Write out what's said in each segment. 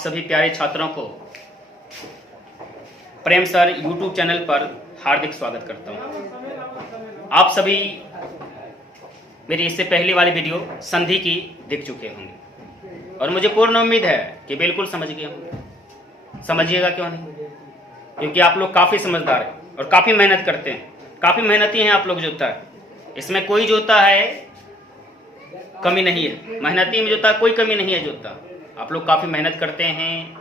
सभी प्यारे छात्रों को प्रेम सर यूट्यूब चैनल पर हार्दिक स्वागत करता हूं। आप सभी मेरी इससे पहले वाली वीडियो संधि की देख चुके होंगे और मुझे पूर्ण उम्मीद है कि बिल्कुल समझ गए होंगे। समझिएगा क्यों नहीं, क्योंकि आप लोग काफ़ी समझदार हैं और काफ़ी मेहनत करते हैं, काफ़ी मेहनती हैं आप लोग। जो होता है इसमें कोई जो होता है कमी नहीं है, मेहनती में जो होता है कोई कमी नहीं है। जो होता आप लोग काफ़ी मेहनत करते हैं,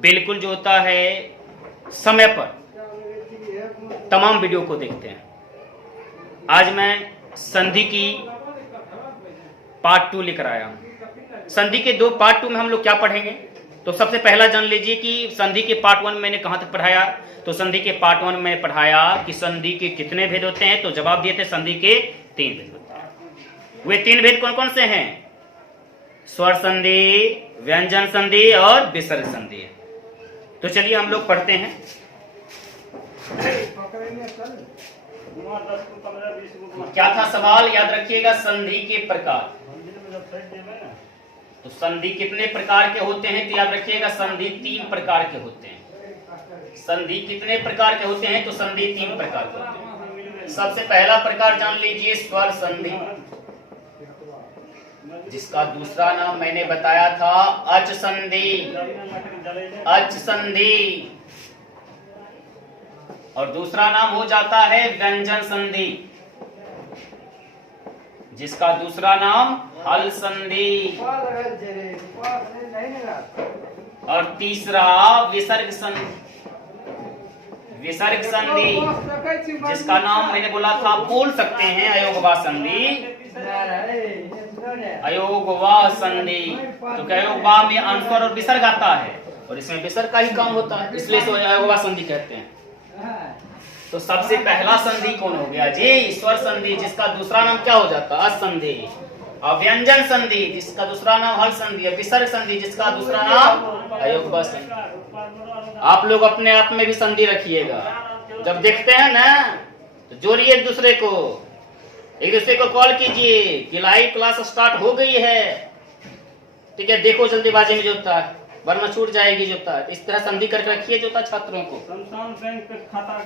बिल्कुल जो होता है समय पर तमाम वीडियो को देखते हैं। आज मैं संधि की पार्ट 2 लेकर आया हूं। संधि के 2 पार्ट 2 में हम लोग क्या पढ़ेंगे, तो सबसे पहला जान लीजिए कि संधि के पार्ट 1 मैंने कहां तक पढ़ाया। तो संधि के पार्ट 1 में पढ़ाया कि संधि के कितने भेद होते हैं, तो जवाब दिए थे संधि के 3 भेद होते हैं। वे 3 भेद कौन कौन से हैं? स्वर संधि, व्यंजन संधि और विसर्ग संधि। तो चलिए हम लोग पढ़ते हैं। क्या था सवाल, याद रखिएगा, संधि के प्रकार। तो संधि कितने प्रकार के होते हैं, तो याद रखिएगा संधि 3 प्रकार के होते हैं। संधि कितने प्रकार के होते हैं, तो संधि 3 प्रकार के होते हैं। सबसे पहला प्रकार जान लीजिए स्वर संधि, जिसका दूसरा नाम मैंने बताया था अच संधि। अच संधि और दूसरा नाम हो जाता है व्यंजन संधि, जिसका दूसरा नाम हल संधि। और तीसरा विसर्ग संधि। विसर्ग संधि जिसका नाम मैंने बोला था, बोल सकते हैं, अयोगवा संधि। अयोगवा संधि, तो क्या अयोगवा में अनुस्वर और विसर्ग आता है और इसमें विसर्ग का ही काम होता है, इसलिए तो अयोगवा संधि कहते हैं। तो सबसे पहला संधि कौन हो गया जी? स्वर संधि, जिसका दूसरा नाम क्या हो जाता है? असंधि। और व्यंजन संधि, जिसका दूसरा नाम हल संधि। और विसर्ग संधि, जिसका दूसरा नाम अयोगवा संधि। आप लोग अपने आप में भी संधि रखिएगा। जब देखते हैं ना तो जोड़िए एक दूसरे को कॉल कीजिए कि लाइव क्लास स्टार्ट हो गई है, ठीक है। देखो जल्दीबाजी में जो होता है, वरना छूट जाएगी जो होता है। इस तरह संधि करके रखिए जो होता छात्रों को।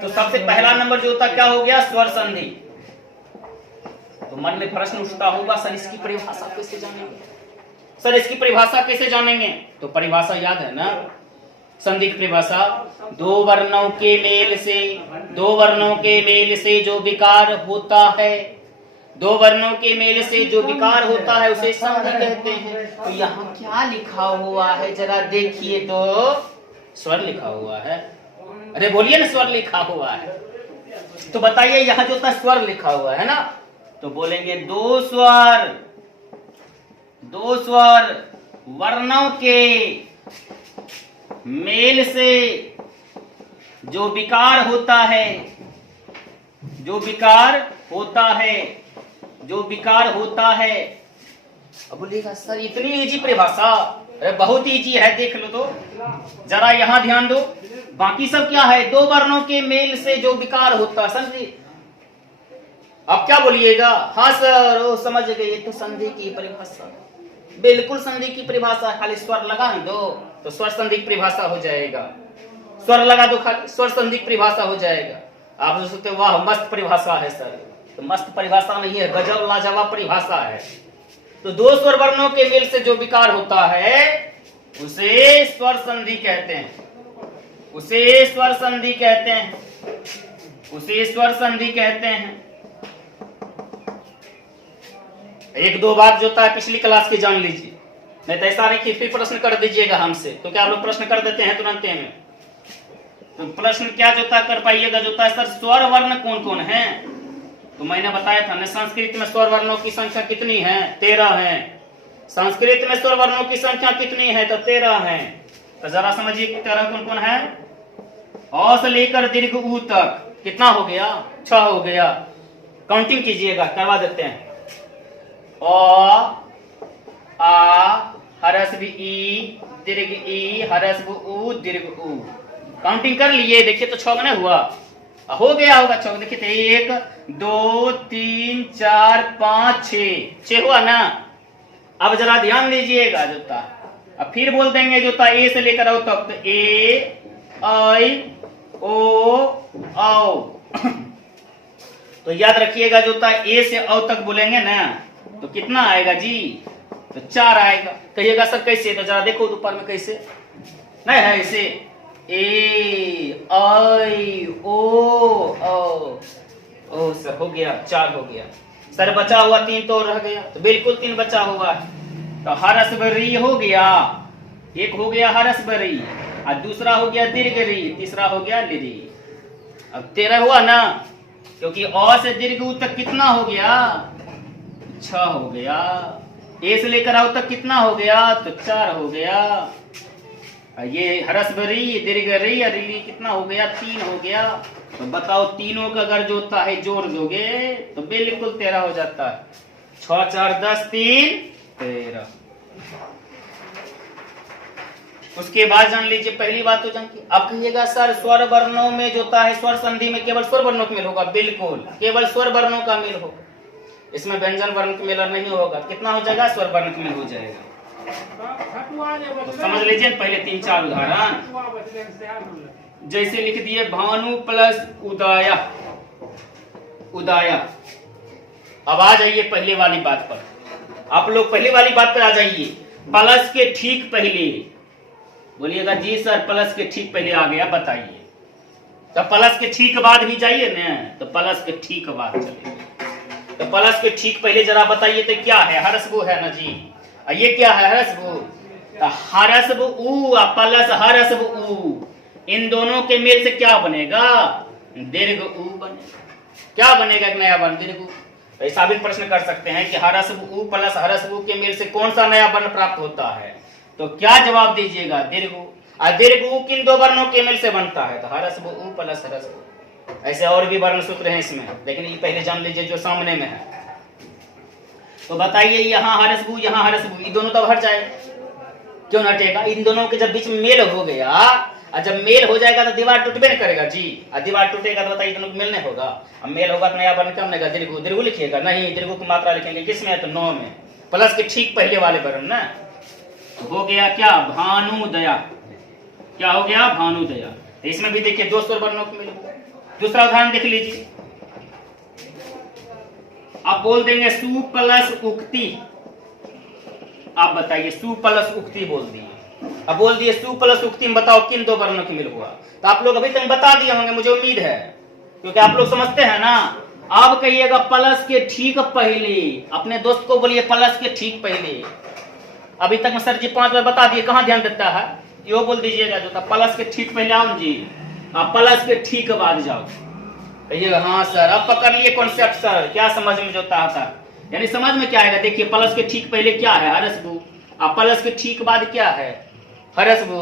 तो सबसे पहला नंबर जो होता क्या हो गया? स्वर संधि। तो मन में प्रश्न उठता होगा, सर इसकी परिभाषा कैसे जानेंगे? सर इसकी परिभाषा कैसे जानेंगे? तो परिभाषा याद है ना, संधि की परिभाषा, दो वर्णों के मेल से जो विकार होता है, दो वर्णों के मेल से जो विकार होता है उसे संधि कहते हैं। तो यहाँ क्या लिखा हुआ है जरा देखिए तो, स्वर लिखा हुआ है। अरे बोलिए ना, स्वर लिखा हुआ है। तो बताइए यहाँ जो स्वर लिखा हुआ है ना, तो बोलेंगे दो स्वर वर्णों के मेल से जो विकार होता है, अब बोलिएगा सर इतनी इजी परिभाषा? अरे बहुत इजी है, देख लो तो जरा यहां ध्यान दो। बाकी सब क्या है? दो वर्णों के मेल से जो विकार होता है, समझिए। अब क्या बोलिएगा? हाँ सर वो समझ गए, ये तो संधि की परिभाषा, बिल्कुल संधि की परिभाषा। खाली स्वर लगा दो तो स्वर संधि की परिभाषा हो जाएगा। स्वर लगा दो, खाली स्वर संधि की परिभाषा हो जाएगा। आप सोच सकते वाह मस्त परिभाषा है सर। तो मस्त परिभाषा नहीं है, गजब लाजवाब परिभाषा है। तो दो स्वर वर्णों के मेल से जो विकार होता है उसे स्वर संधि कहते हैं। एक दो बात जो था पिछली क्लास की जान लीजिए, नहीं तो ऐसा नहीं कि फिर प्रश्न कर दीजिएगा हमसे। तो क्या आप लोग प्रश्न कर देते हैं तुरंत में? तो प्रश्न क्या जो था कर पाइएगा जो था, सर स्वर वर्ण कौन कौन है? तो मैंने बताया था ना, संस्कृत में स्वर वर्णों की संख्या कितनी है? 13 है। संस्कृत में स्वर वर्णों की संख्या कितनी है? तो 13 है। तो जरा समझिए 13 कौन कौन है? अ से लेकर दीर्घ ऊ तक कितना हो गया? 6 हो गया। काउंटिंग कीजिएगा, करवा देते हैं। अ आ हरस्व ई दीर्घ ई हरस्व ऊ दीर्घ ऊ। काउंटिंग कर लिए, देखिए तो 6 बने हुआ, हो गया होगा 6। देखिए 1 2 3 4 5 6 हुआ ना। अब जरा ध्यान दीजिएगा जो था अब फिर बोल देंगे जो था ए से लेकर आओ तक, तो ए आई ओ औ। तो याद रखिएगा जो था ए से औ तक बोलेंगे ना तो कितना आएगा जी, तो 4 आएगा। कहिएगा सर कैसे, तो जरा देखो ऊपर में कैसे नहीं है ऐसे, ए आई ओ औ। ओ सर हो गया 4 हो गया सर, बचा हुआ 3 तो रह गया, तो बिल्कुल 3 बचा हुआ है। तो हरसबरी हो गया, एक हो गया हरसबरी और दूसरा हो गया दीर्घरी, तीसरा हो गया लिरी। अब 13 हुआ ना, क्योंकि अ से दीर्घ उ तक कितना हो गया, 6 हो गया। ए से लेकर आओ तक कितना हो गया, तो 4 हो गया। ये हरसबरी दीर्घरी और लिरी कितना हो गया, 3 हो गया। तो बताओ तीनों का अगर जो होता है जोड़ दोगे तो बिल्कुल 13 हो जाता है। 6 4 10 3 13। उसके बाद जान लीजिए पहली बात तो जान की। अब कहिएगा सर स्वर वर्णों में जो होता है स्वर संधि में केवल स्वर वर्णों का मेल होगा, बिल्कुल केवल स्वर वर्णों का मेल होगा, इसमें व्यंजन वर्ण का मेल नहीं होगा। कितना हो जाएगा, स्वर वर्ण का मेल हो जाएगा। तो समझ लीजिए पहले 3 4 उदाहरण, जैसे लिख दिए भानु प्लस उदया, उदया। अब आ जाइए पहले वाली बात पर, आप लोग पहले वाली बात पर आ जाइए। प्लस के ठीक पहले बोलिएगा जी सर प्लस के ठीक पहले आ गया, बताइए। तो प्लस के ठीक बाद भी जाइए ना, तो प्लस के ठीक बाद चलेंगे। तो प्लस के ठीक पहले जरा बताइए तो क्या है, हरसबु है ना जी, ये क्या है हरसबु, तो हरसबु उ प्लस हरसबु उ, इन दोनों के मेल से क्या बनेगा, दीर्घ उ बनेगा। क्या बनेगा, एक नया वर्ण दीर्घ उ। तो ऐसा भी प्रश्न कर सकते हैं कि हरसबु उ प्लस हरसबु के मेल से कौन सा नया वर्ण प्राप्त होता है, तो क्या जवाब दीजिएगा, दीर्घ उ। और दीर्घ उ किन 2 वर्णों के मेल से बनता है, तो हरसबु उ प्लस हरसबु। ऐसे और भी वर्ण सूत्र हैं इसमें, लेकिन ये पहले जान लीजिए जो सामने में है। तो बताइए यहाँ हरसबु यहाँ हरसबु, ये दोनों तो हट जाए, क्यों न हटेगा, इन दोनों के जब बीच में मेल हो गया, और जब मेल हो जाएगा तो दीवार टूटबे नहीं करेगा जी, और दीवार टूटेगा तो बताइए दोनों मेल नहीं होगा। अब मेल होगा तो नया वर्ण क्या बनेगा, दीर्घ उ। दीर्घ उ लिखिएगा, नहीं दीर्घ उ की मात्रा लिखेंगे किसमें, तो 9 में, प्लस के ठीक पहले वाले वर्ण ना। हो गया क्या, भानुदया, क्या हो गया, भानुदया। इसमें भी देखिए 2 स्वर वर्णों को मिल। दूसरा उदाहरण देख लीजिए, आप बोल देंगे सु प्लस उक्ति। आप बताइए सु प्लस उक्ति बोल दिए, अब बोल दिए सु प्लस उक्ति में बताओ किन 2 वर्णों की मिल हुआ। तो आप लोग अभी तक बता दिए होंगे, मुझे उम्मीद है, क्योंकि आप लोग समझते हैं ना। अब कहिएगा प्लस के ठीक पहले, अपने दोस्त को बोलिए प्लस के ठीक पहले। अभी तक मैं सर जी 5 बार बता दिए, कहाँ ध्यान देता है, यो बोल दीजिएगा जो था प्लस के ठीक पहले आओ जी, आप प्लस के ठीक बाद जाओ। कहिएगा हाँ सर अब पकड़ लिए कॉन्सेप्ट सर, क्या समझ में जो था, यानी समझ में क्या आएगा। देखिए प्लस के ठीक पहले क्या है, हरसबु, और प्लस के ठीक बाद क्या है, हरसबु।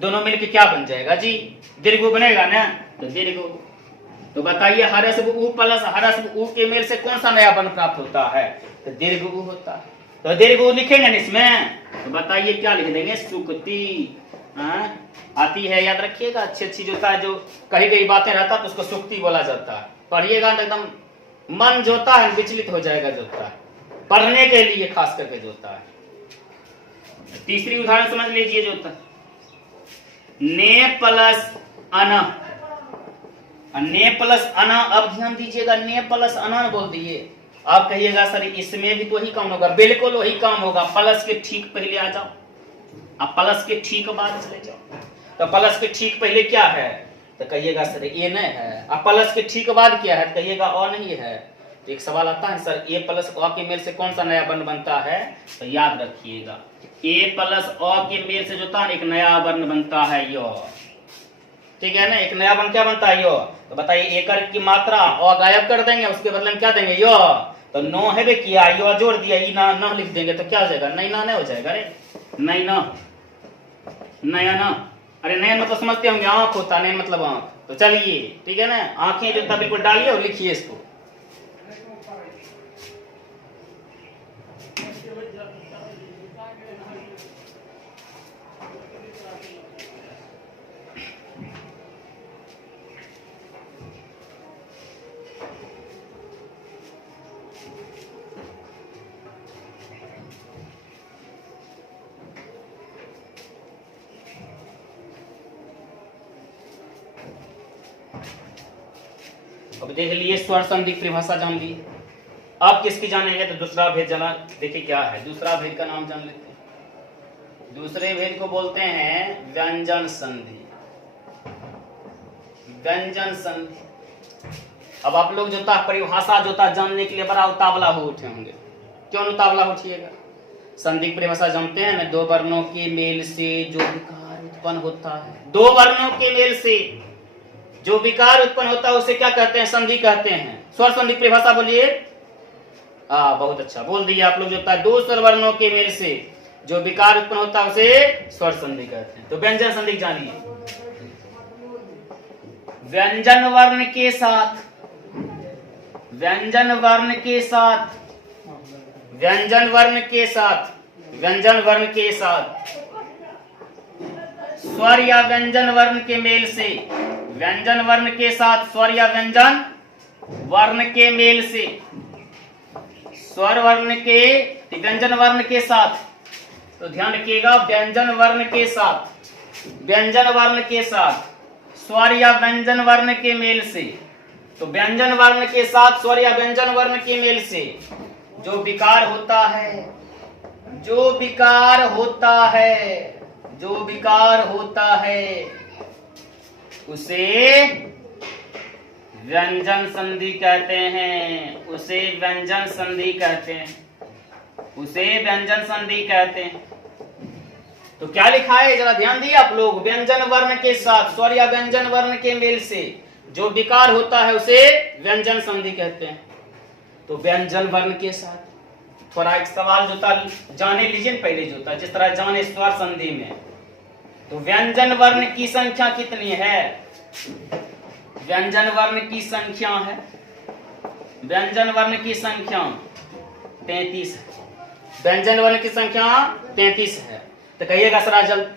दोनों मिलके क्या बन जाएगा जी, दीर्घ उ बनेगा ना, तो दीर्घ उ। तो बताइए हरसबु उ प्लस हरसबु उ के मेल से कौन सा नया वर्ण प्राप्त होता है, तो दीर्घ उ होता है। तो दीर्घ उ लिखेंगे ना इसमें, तो बताइए क्या लिख देंगे, सुक्ति। आती है, याद रखिएगा, अच्छी जो होता है, जो कही गई बातें रहता है तो उसको सुक्ति बोला जाता है। पढ़िएगा तो एकदम मन जो होता है विचलित हो जाएगा, जो होता है पढ़ने के लिए खास करके जो होता है। तीसरी उदाहरण समझ लीजिए, जो होता है ने प्लस अन, ने प्लस अन। अब ध्यान दीजिएगा, ने प्लस अन बोल दिए, आप कहिएगा सर इसमें भी तो वही काम होगा, बिल्कुल वही काम होगा। प्लस के ठीक पहले आ जाओ, अब प्लस के ठीक बाद चले जाओ। तो प्लस के ठीक पहले क्या है, तो कहिएगा सर ए नहीं है। अब प्लस के ठीक बाद क्या है, तो कहिएगा अ नहीं है। तो एक सवाल आता है सर ए प्लस अ के मेल से कौन सा नया वर्ण बनता है, तो याद रखिएगा ए प्लस अ के मेल से जो था एक नया वर्ण बनता है य, ठीक है ना, एक नया वर्ण क्या बनता है य। तो बताइए एकर की मात्रा अ गायब कर देंगे, उसके बदले में क्या देंगे य। तो नो है बे किया, य जोड़ दिया, ई ना न लिख देंगे तो क्या हो जाएगा, नहीं ना नहीं हो जाएगा, अरे नहीं ना नया ना, अरे नयन मतलब समझते होंगे आंख होता है, नयन मतलब आंख। तो चलिए ठीक है ना, आंखें जो था बिल्कुल डालिए और लिखिए इसको। अब देख लिए स्वर संधि की परिभाषा जान ली। अब किसकी जानेंगे तो दूसरा भेद जाना, देखिए क्या है दूसरा भेद का नाम जान लेते हैं। दूसरे भेद को बोलते हैं व्यंजन संधि। व्यंजन संधि। अब आप लोग जो था परिभाषा जो था जानने के लिए बड़ा उतावला हो उठे होंगे। क्यों उतावला हो उठिएगा? संधि की परिभाषा जानते हैं ना, दो वर्णों के मेल से जो विकार उत्पन्न होता है, दो वर्णों के मेल से जो विकार उत्पन्न होता है उसे क्या कहते हैं? संधि कहते हैं। स्वर संधि की परिभाषा बोलिए। बहुत अच्छा बोल दिए आप लोग। जो होता है दो स्वर वर्णों के मेल से जो विकार उत्पन्न होता है उसे स्वर संधि कहते हैं। तो व्यंजन संधि जानिए। व्यंजन वर्ण के साथ, व्यंजन वर्ण के साथ, व्यंजन वर्ण के साथ, व्यंजन वर्ण के साथ स्वर या व्यंजन वर्ण के मेल से, व्यंजन वर्ण के साथ स्वर या व्यंजन वर्ण के मेल से, स्वर वर्ण के व्यंजन वर्ण के साथ, तो ध्यान रखिएगा व्यंजन वर्ण के साथ, व्यंजन वर्ण के साथ स्वर या व्यंजन वर्ण के मेल से, तो व्यंजन वर्ण के साथ स्वर या व्यंजन वर्ण के मेल से जो विकार होता है, जो विकार होता है, जो विकार होता है उसे व्यंजन संधि कहते हैं। उसे व्यंजन संधि कहते हैं। उसे व्यंजन संधि कहते हैं। तो क्या लिखा है जरा ध्यान दिए आप लोग। व्यंजन वर्ण के साथ स्वर या व्यंजन वर्ण के मेल से जो विकार होता है उसे व्यंजन संधि कहते हैं। तो व्यंजन वर्ण के साथ थोड़ा एक सवाल जो था जाने लीजिए पहले जो था, जिस तरह जाने स्वर संधि में। तो व्यंजन वर्ण की संख्या कितनी है? व्यंजन वर्ण की संख्या है, व्यंजन वर्ण की संख्या 33 है। व्यंजन वर्ण की संख्या 33 है। तो कहिएगा सर जल्द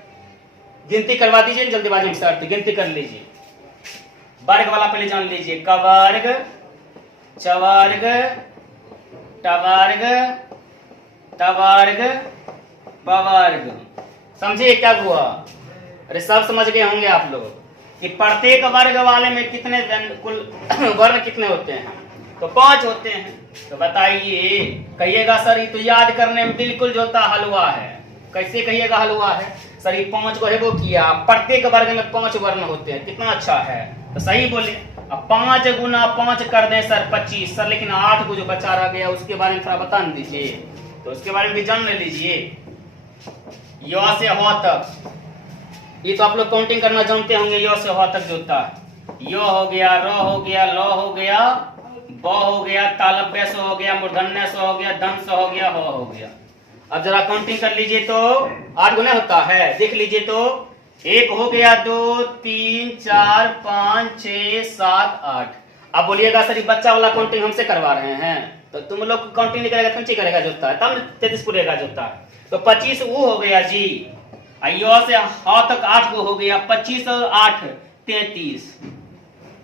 गिनती करवा दीजिए, जल्दीबाजी में सर गिनती कर लीजिए। वर्ग वाला पहले जान लीजिए। कवर्ग, चवर्ग, टवर्ग, टवर्ग, पवर्ग। समझिए क्या हुआ? अरे सब समझ गए होंगे आप लोग कि प्रत्येक वर्ग वाले में कितने कुल वर्ण कितने होते हैं? तो 5 होते हैं। तो बताइए, कहिएगा सर ये तो याद करने में बिल्कुल जो होता हलवा है। कैसे कहिएगा हलवा है? सर ये 5 को है वो किया, प्रत्येक वर्ग में 5 वर्ण होते हैं, कितना अच्छा है। तो सही बोले। अब 5 गुना 5 कर दें सर 25 सर, लेकिन 8 को जो बचा रह गया उसके बारे में थोड़ा बता दीजिए। तो उसके बारे में भी जान ले लीजिए। य से ह तक, ये तो आप लोग काउंटिंग करना जानते होंगे। य से ह तक जो होता है, य हो गया, र हो गया, ल हो गया, ब हो गया, तालव्य से हो गया, मूर्धन्य से हो गया, दंत से हो गया, ह हो गया। अब जरा काउंटिंग कर लीजिए तो 8 गुना होता है। देख लीजिए तो 1 हो गया, 2, 3, 4, 5, 6, 7, 8। अब बोलिएगा सर ये बच्चा वाला काउंटिंग हमसे करवा रहे हैं, तो तुम लोग काउंटिंग नहीं करेगा तुम करेगा जो होता है, तब 33 पूरेगा जो होता है। तो 25 वो हो गया जी। य से ह तक 8 को हो गया, 25 और 8 33।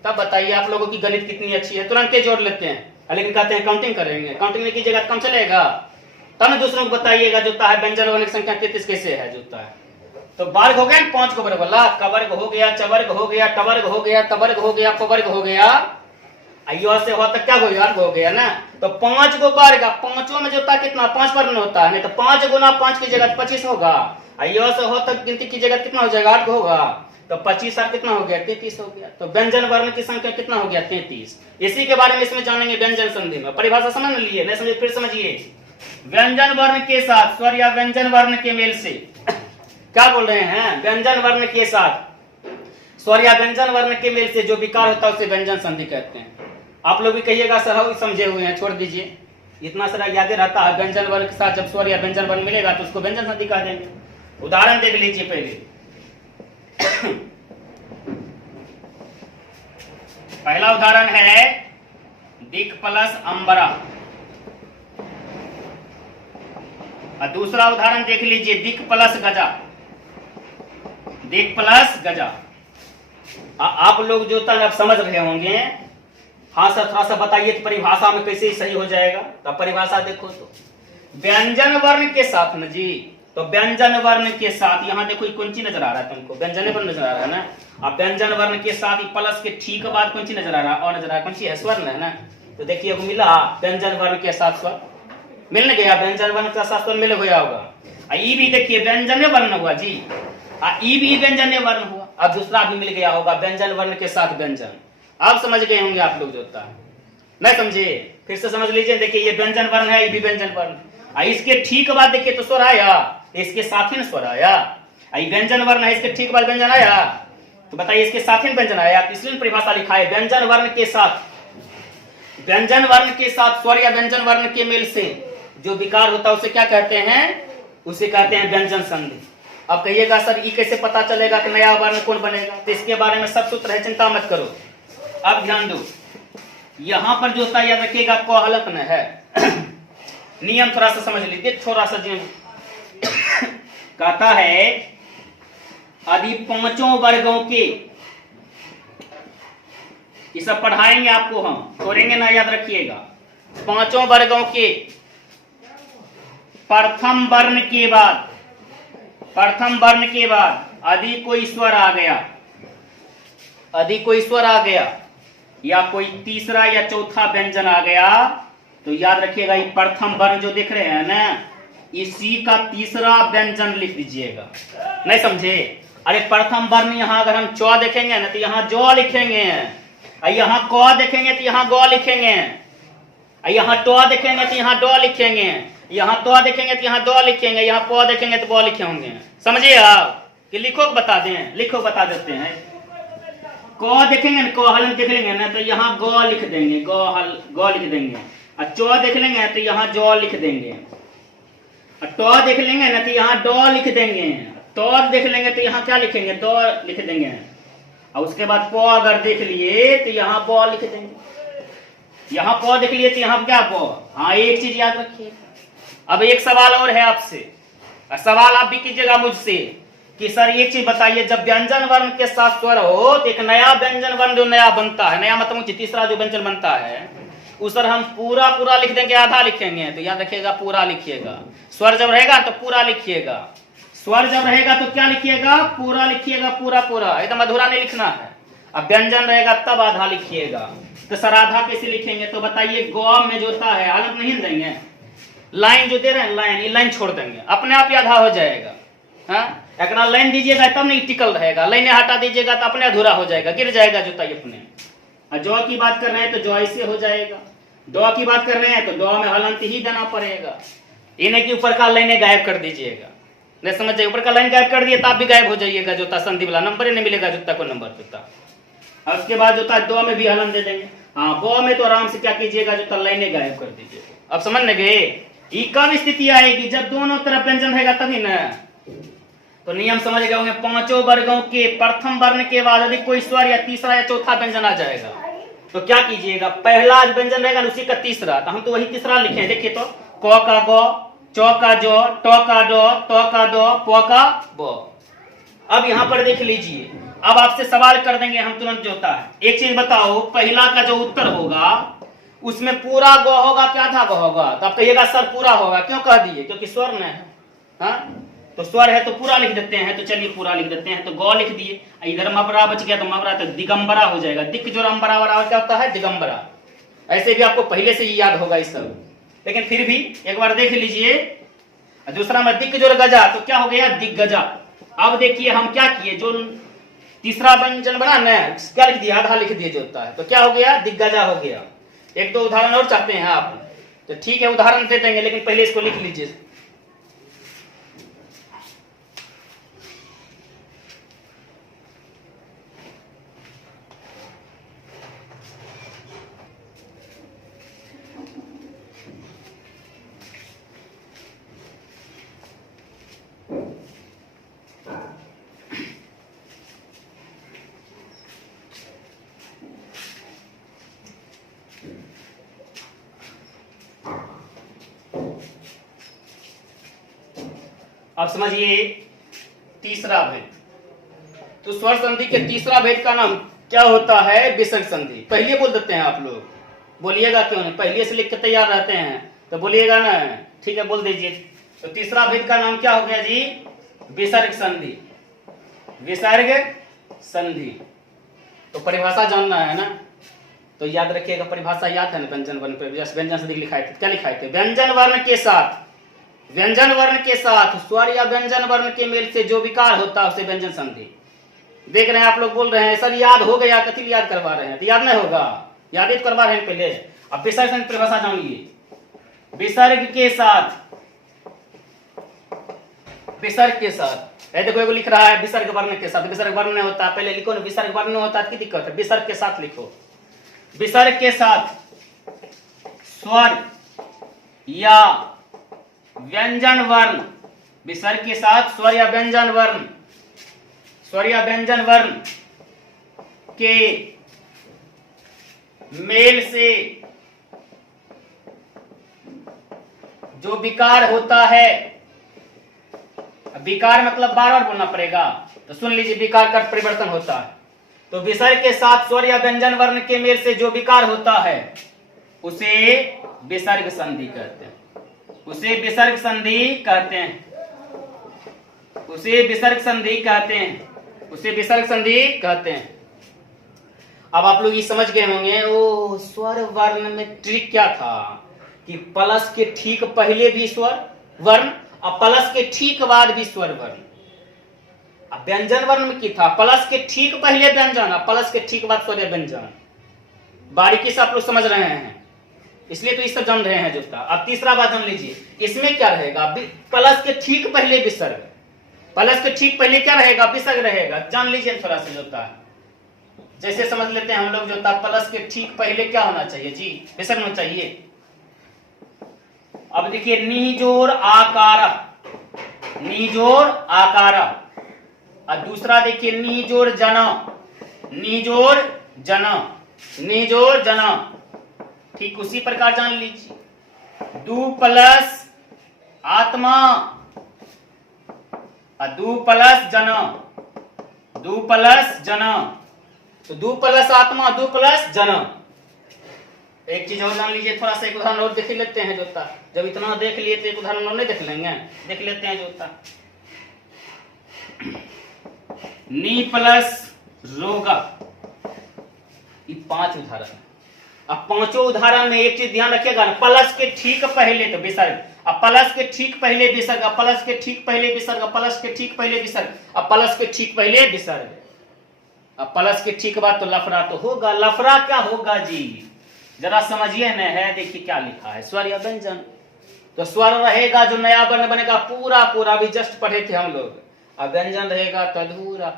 तब बताइए आप लोगों की गणित कितनी अच्छी है, तुरंत जोड़ लेते हैं। लेकिन कहते हैं काउंटिंग करेंगे, काउंटिंग नहीं कीजिएगा तो कम चलेगा। तब दूसरों को बताइएगा जो है व्यंजन वर्ण की संख्या 33 कैसे है जो है। तो वर्ग हो गया 5 को वर्ग वाला, कवर्ग हो गया, चवर्ग हो गया, टवर्ग हो गया, तवर्ग हो गया, पवर्ग हो गया। य से हो तक क्या हो गया? हो गया ना। तो 5 को वर्ग, पांचों में जो होता है कितना? 5 वर्ण होता है। नहीं तो 5 गुना 5 की जगह 25 होगा। य से हो तक गिनती की जगह कितना हो जाएगा? 8 होगा। तो 25 और कितना हो गया? 33 हो गया। तो व्यंजन वर्ण की संख्या कितना हो गया? 33। इसी के बारे में इसमें जानेंगे व्यंजन संधि में। परिभाषा समझ लिए? नहीं समझे फिर समझिए। व्यंजन वर्ण के साथ स्वर या व्यंजन वर्ण के मेल से क्या बोल रहे हैं? व्यंजन वर्ण के साथ स्वर या व्यंजन वर्ण के मेल से जो विकार होता है उसे व्यंजन संधि कहते हैं। आप लोग भी कहिएगा सर समझे हुए हैं, छोड़ दीजिए, इतना सारा याद रहता है। व्यंजन वर्ण के साथ जब स्वर या व्यंजन वर्ण मिलेगा तो उसको व्यंजन संधि कह देंगे। उदाहरण देख लीजिए पहले। पहला उदाहरण है दिक प्लस अंबरा, और दूसरा उदाहरण देख लीजिए दिक प्लस गजा, दिक प्लस गजा। आप लोग जो अब समझ रहे होंगे। हाँ सर थोड़ा सा बताइए तो परिभाषा में कैसे सही हो जाएगा। तो परिभाषा देखो तो व्यंजन वर्ण के साथ न जी, तो व्यंजन वर्ण के साथ, यहाँ देखो कौन चीज नजर आ रहा है तुमको? व्यंजन वर्ण नजर आ रहा है ना। अब व्यंजन वर्ण के साथ ही प्लस के ठीक के बाद कौन सी नजर आ रहा है? और नजर आ रहा है, कौन सी है? स्वर्ण है ना। तो देखिए मिला व्यंजन वर्ण के साथ स्वर मिलने गया, व्यंजन वर्ण के साथ स्वर मिल गया होगा। ई भी देखिए व्यंजन वर्ण हुआ जी, ई भी व्यंजन वर्ण हुआ। अब दूसरा भी मिल गया होगा व्यंजन वर्ण के साथ व्यंजन। आप समझ गए होंगे आप लोग जो होता है, नहीं समझे? फिर से समझ लीजिए, देखिए ये व्यंजन वर्ण है, ये भी व्यंजन वर्ण। इसके ठीक बाद देखिए तो स्वर आया, इसके साथ ही स्वर आया। व्यंजन वर्ण है, इसके ठीक बाद व्यंजन आया, तो बताइए इसके साथ ही व्यंजन आया। इसलिए परिभाषा लिखा है व्यंजन वर्ण के साथ, व्यंजन वर्ण के साथ स्वर या व्यंजन वर्ण के मेल से जो विकार होता है उसे क्या कहते हैं? उसे कहते हैं व्यंजन संधि। अब कहिएगा सर ये कैसे पता चलेगा कि नया वर्ण कौन बनेगा? तो इसके बारे में सब सूत्र है, चिंता मत करो। अब ध्यान दो, यहां पर जो होता है याद रखिएगा क हलक न है। नियम थोड़ा सा समझ लीजिए, थोड़ा सा जो कहता है यदि पांचों वर्गों के, ये सब पढ़ाएंगे आपको, हम छोड़ेंगे ना, याद रखिएगा। पांचों वर्गों के प्रथम वर्ण के बाद, प्रथम वर्ण के बाद यदि कोई स्वर आ गया, यदि कोई स्वर आ गया या कोई तीसरा या चौथा व्यंजन आ गया, तो याद रखिएगा ये प्रथम वर्ण जो देख रहे हैं ना, इसी का तीसरा व्यंजन लिख दीजिएगा। नहीं समझे? अरे प्रथम वर्ण यहां अगर हम चौ देखेंगे ना तो यहां जौ लिखेंगे, यहाँ क देखेंगे तो यहाँ ग लिखेंगे, यहाँ ट देखेंगे तो यहाँ ड लिखेंगे, यहाँ तो देखेंगे तो यहाँ दो लिखेंगे, यहाँ प देखेंगे तो ब लिखे होंगे। समझिए आप कि लिखो बता दें, लिखो बता देते हैं। क देखेंगे ना, क हलन देख लेंगे ना तो यहाँ ग लिख देंगे, ग लिख देंगे। और चौ देख लेंगे तो यहाँ ज लिख देंगे। और ट देख लेंगे ना तो यहाँ ड लिख देंगे। तो देख लेंगे तो यहाँ क्या लिखेंगे? द लिख देंगे। और उसके बाद प अगर देख लिए तो यहाँ ब लिख देंगे। यहाँ प देख लिए तो यहाँ क्या ब। हाँ एक चीज याद रखिए। अब एक सवाल और है आपसे, सवाल आप भी कीजिएगा मुझसे कि सर एक चीज बताइए, जब व्यंजन वर्ण के साथ स्वर हो तो एक नया व्यंजन वर्ण जो नया बनता है, नया मतलब तीसरा जो व्यंजन बनता है उस पर हम पूरा पूरा लिख देंगे, आधा लिखेंगे? तो याद रखिएगा पूरा लिखिएगा। स्वर जब रहेगा तो पूरा लिखिएगा, स्वर जब रहेगा तो क्या लिखिएगा? पूरा लिखिएगा, पूरा पूरा, एकदम अधूरा नहीं लिखना है। अब व्यंजन रहेगा तब आधा लिखिएगा। तो सर आधा कैसे लिखेंगे? तो बताइए ग में जो होता है हालत नहीं देंगे, लाइन जो दे रहे हैं लाइन, ये लाइन छोड़ देंगे, अपने आप ही आधा हो जाएगा। हाँ एक लाइन दीजिएगा तब नहीं टिकल रहेगा, लाइनें हटा दीजिएगा तो अपने अधूरा हो जाएगा, गिर जाएगा जूता अपने। और जौ की बात कर रहे हैं तो जौ ऐसे हो जाएगा, दो की बात कर रहे हैं तो दो में हलंत ही देना पड़ेगा। इन्हें के ऊपर का लाइनें गायब कर दीजिएगा, नहीं समझ जाइए, ऊपर का लाइन गायब कर दिए तो आप भी गायब हो जाइएगा, जूता संधि वाला नंबर ही नहीं मिलेगा जूता को नंबर जूता। और उसके बाद जूता दो में भी हलन दे देंगे। हाँ गौ में तो आराम से क्या कीजिएगा, जूता लाइनें गायब कर दीजिएगा। अब समझ गए ये कब स्थिति आएगी? जब दोनों तरफ व्यंजन रहेगा तभी ना। तो नियम समझ गए होंगे, पांचों वर्गों के प्रथम वर्ण के बाद यदि कोई स्वर या तीसरा या चौथा व्यंजन आ जाएगा तो क्या कीजिएगा? पहला व्यंजन रहेगा उसी का तीसरा, तो हम तो वही तीसरा लिखे। देखिए तो क का ग, चौ का जो, ट का डो, त का दो, प का ब। अब यहाँ पर देख लीजिए, अब आपसे सवाल कर देंगे हम तुरंत जो होता है। एक चीज बताओ, पहला का जो उत्तर होगा उसमें पूरा ग होगा क्या आधा ग होगा? तो आप कहिएगा सर पूरा होगा। क्यों कह दिए? क्योंकि स्वर न है। हाँ तो स्वर है तो पूरा लिख देते हैं, तो चलिए पूरा लिख देते हैं। तो ग लिख दिए, इधर मबरा बच गया तो मबरा तो दिगंबरा हो जाएगा। दिक जो रंबरा बराबर क्या होता है? दिगंबरा। ऐसे भी आपको पहले से ही याद होगा इस सब, लेकिन फिर भी एक बार देख लीजिए। दूसरा में दिक जो गजा तो क्या हो गया? दिग्गजा। अब देखिए हम क्या किए, जो तीसरा व्यंजन बना न क्या लिख दिया? आधा लिख दिए जो होता है, तो क्या हो गया? दिग्गजा हो गया। एक दो उदाहरण और चाहते हैं आप तो ठीक है उदाहरण दे देंगे, लेकिन पहले इसको लिख लीजिए। अब समझिए तीसरा भेद। तो स्वर संधि के तीसरा भेद का नाम क्या होता है? विसर्ग संधि। पहले बोल देते हैं आप लोग, बोलिएगा क्यों नहीं? पहले से लिख के तैयार रहते हैं तो बोलिएगा ना, ठीक है बोल दीजिए। तो तीसरा भेद का नाम क्या हो गया जी? विसर्ग संधि। विसर्ग संधि। तो परिभाषा जानना है ना, तो याद रखिएगा, परिभाषा याद है ना व्यंजन वर्ण पे, व्यंजन संधि लिखाए थे, क्या लिखाए थे? व्यंजन वर्ण के साथ, व्यंजन वर्ण के साथ स्वर या व्यंजन वर्ण के मेल से जो विकार होता है उसे व्यंजन संधि। देख रहे हैं आप लोग बोल रहे हैं सर याद हो गया, कथी याद करवा रहे हैं? तो याद नहीं होगा, याद तो करवा रहे हैं पहले। अब विसर्ग संधि परिभाषा जानिए। विसर्ग के साथ, विसर्ग के साथ, देखो एगो लिख रहा है विसर्ग वर्ण के साथ, विसर्ग वर्ण नहीं होता, पहले लिखो ना, विसर्ग वर्ण होता है, की दिक्कत है? विसर्ग के साथ लिखो। विसर्ग के साथ स्वर या व्यंजन वर्ण, विसर्ग के साथ स्वर या व्यंजन वर्ण, स्वर या व्यंजन वर्ण के मेल से जो विकार होता है, विकार मतलब बार बार बोलना पड़ेगा, तो सुन लीजिए, विकार का परिवर्तन होता है। तो विसर्ग के साथ स्वर या व्यंजन वर्ण के मेल से जो विकार होता है उसे विसर्ग संधि कहते हैं, उसे विसर्ग संधि कहते हैं, उसे विसर्ग संधि कहते हैं, उसे विसर्ग संधि कहते हैं। अब आप लोग ये समझ गए होंगे, ओ स्वर वर्ण में ट्रिक क्या था कि प्लस के ठीक पहले भी स्वर वर्ण और प्लस के ठीक बाद भी स्वर वर्ण। अब व्यंजन वर्ण में क्या था? प्लस के ठीक पहले व्यंजन और प्लस के ठीक बाद स्वर व्यंजन। बारीकी से आप लोग समझ रहे हैं, इसलिए तो इससे जान रहे हैं जो था। अब तीसरा बात जान लीजिए, इसमें क्या रहेगा? प्लस के ठीक पहले विसर्ग, प्लस के ठीक पहले क्या रहेगा? विसर्ग रहेगा। जान लीजिए थोड़ा सा जो था, जैसे समझ लेते हैं हम लोग जो था, प्लस के ठीक पहले क्या होना चाहिए जी? विसर्ग होना चाहिए। अब देखिए, निजोर आकार, निजोर आकार, और दूसरा देखिए निजोर जना, निजोर जना, निजोर जना। ठीक उसी प्रकार जान लीजिए, दू प्लस आत्मा और दू प्लस जना, दू प्लस जना, तो दू प्लस आत्मा, दू प्लस जना। एक चीज और जान लीजिए, थोड़ा सा एक उदाहरण और देख लेते हैं जोता। जब इतना देख लिए तो एक उदाहरण और नहीं देख लेंगे? देख लेते हैं जोता। नी प्लस रोगा, ये 5 उदाहरण। अब पांचों उदाहरण में एक चीज ध्यान रखिएगा, प्लस के ठीक पहले तो विसर्ग, अब प्लस के ठीक पहले विसर्ग, अब प्लस के ठीक पहले विसर्ग, अब प्लस के ठीक पहले विसर्ग, अब प्लस के ठीक पहले विसर्ग, अब प्लस के ठीक बाद तो लफड़ा तो होगा। लफड़ा क्या होगा जी? जरा समझिए न, है देखिए क्या लिखा है, स्वर या व्यंजन। तो स्वर रहेगा जो नया वर्ण बनेगा पूरा पूरा, अभी जस्ट पढ़े थे हम लोग, और व्यंजन रहेगा तो अधूरा।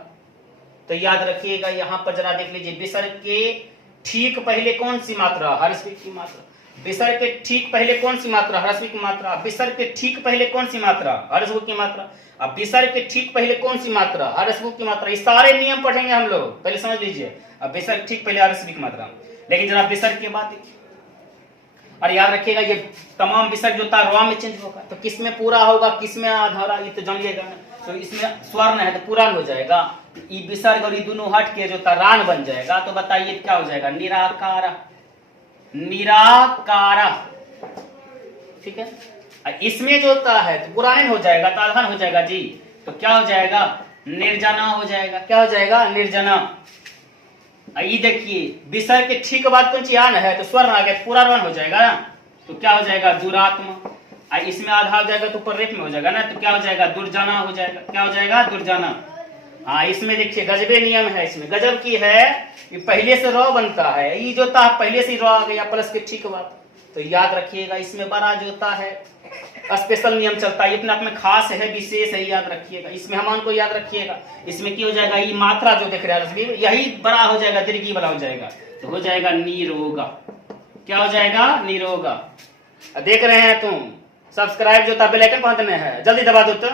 तो याद रखिएगा, यहां पर जरा देख लीजिए, विसर्ग के ठीक पहले कौन सी मात्रा? ह्रस्व की मात्रा। विसर्ग के ठीक पहले कौन सी मात्रा? ह्रस्व की मात्रा। विसर्ग के ठीक पहले कौन सी मात्रा? ह्रस्व की मात्रा। अब विसर्ग के ठीक पहले कौन सी मात्रा? ह्रस्व की मात्रा। ये सारे नियम पढ़ेंगे हम लोग, पहले समझ लीजिए। अब विसर्ग ठीक पहले ह्रस्व की मात्रा, लेकिन जरा विसर्ग के बाद देखिए, और याद रखिएगा ये तमाम विसर्ग जो था रॉ में चेंज होगा, तो किस में पूरा होगा किस में आधा, ये तो जानिएगा ना। तो इसमें स्वर्ण है तो पूरा हो जाएगा, ये विसर्ग और ये दोनों हट के जो था रान बन जाएगा। तो बताइए क्या हो जाएगा? निराकार, निराकार, ठीक है। इसमें जो होता है तो पूरा नहीं हो जाएगा, तो आधान हो जाएगा जी। तो क्या हो जाएगा? निर्जना हो जाएगा। क्या हो जाएगा? निर्जना। ये देखिए, विसर्ग के ठीक बाद कौन सी आन है तो स्वर्ण आ गया, पूरा रन हो जाएगा ना। तो क्या हो जाएगा? दुरात्मा। इसमें आधा हो जाएगा तो ऊपर रेख में हो जाएगा ना, तो क्या हो जाएगा? दुर्जाना हो जाएगा। क्या हो जाएगा? दुर्जाना। हाँ, इसमें देखिए गजबे नियम है, इसमें गजब की है कि पहले से रॉ बनता है, ये जो था पहले से रॉ आ गया प्लस के ठीक बाद। तो याद रखिएगा, इसमें बड़ा जो होता है स्पेशल नियम चलता है, अपने आप में खास है, विशेष है, याद रखिएगा। इसमें हमान को याद रखिएगा, इसमें क्या हो जाएगा? ये मात्रा जो देख रहे हैं यही बड़ा हो जाएगा, दीर्घी बड़ा हो जाएगा, तो हो जाएगा निरोगा। क्या हो जाएगा? निरोगा। देख रहे हैं तुम, सब्सक्राइब जो था बेल आइकन पहुंचने है, जल्दी दबा दो तो।